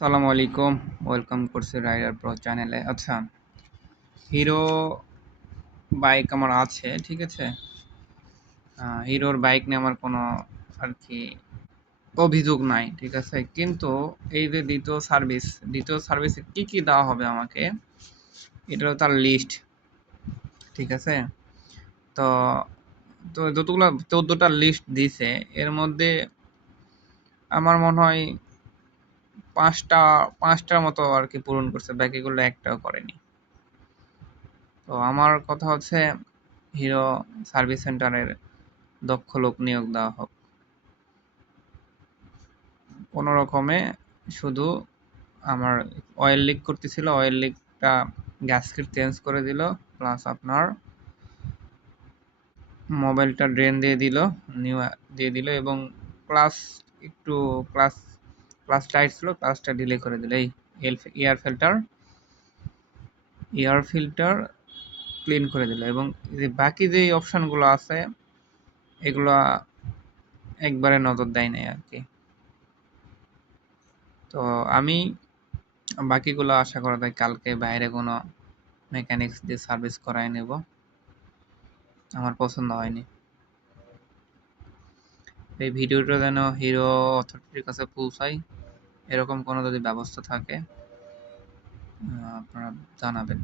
সালামু আলাইকুম। ওয়েলকাম করছি রাইডার প্রো চ্যানেলে। আচ্ছা, হিরো বাইক আমার আছে, ঠিক আছে। হিরোর বাইক নিয়ে আমার কোনো আর কি অভিযোগ নাই, ঠিক আছে। কিন্তু এই যে দ্বিতীয় সার্ভিসে কি কি দেওয়া হবে আমাকে, এটারও তার লিস্ট, ঠিক আছে। তো তো যতগুলো 14টা লিস্ট দিছে, এর মধ্যে আমার মনে হয় পাঁচটার মতো আর কি পূরণ করছে, বাকিগুলো একটাও করেনি। তো আমার কথা হচ্ছে হিরো সার্ভিস সেন্টারের দক্ষ লোক নিয়োগ দেওয়া হোক কোনো রকমে। শুধু আমার অয়েল লিক করতেছিল, অয়েল লিকটা গ্যাসকেট চেঞ্জ করে দিল, প্লাস আপনার মোবাইলটা ড্রেন দিয়ে দিল, নিউ দিয়ে দিল, এবং ক্লাস একটু ক্লাস ক্লাস টাইট ছিল, ক্লাসটা ডিলে করে দিল। এই এয়ার ফিল্টার ক্লিন করে দিল, এবং যে বাকি যে অপশানগুলো আছে এগুলো একবারে নজর দেয় নাই আর কি। তো আমি বাকিগুলো আশা করা যায় কালকে বাইরে কোনো মেকানিক্স দিয়ে সার্ভিস করায় নেব। আমার পছন্দ হয়নি। এই ভিডিওটা যেন হিরো অথরিটির কাছে পৌঁছায়, এরকম কোনো যদি ব্যবস্থা থাকে আপনারা জানাবেন।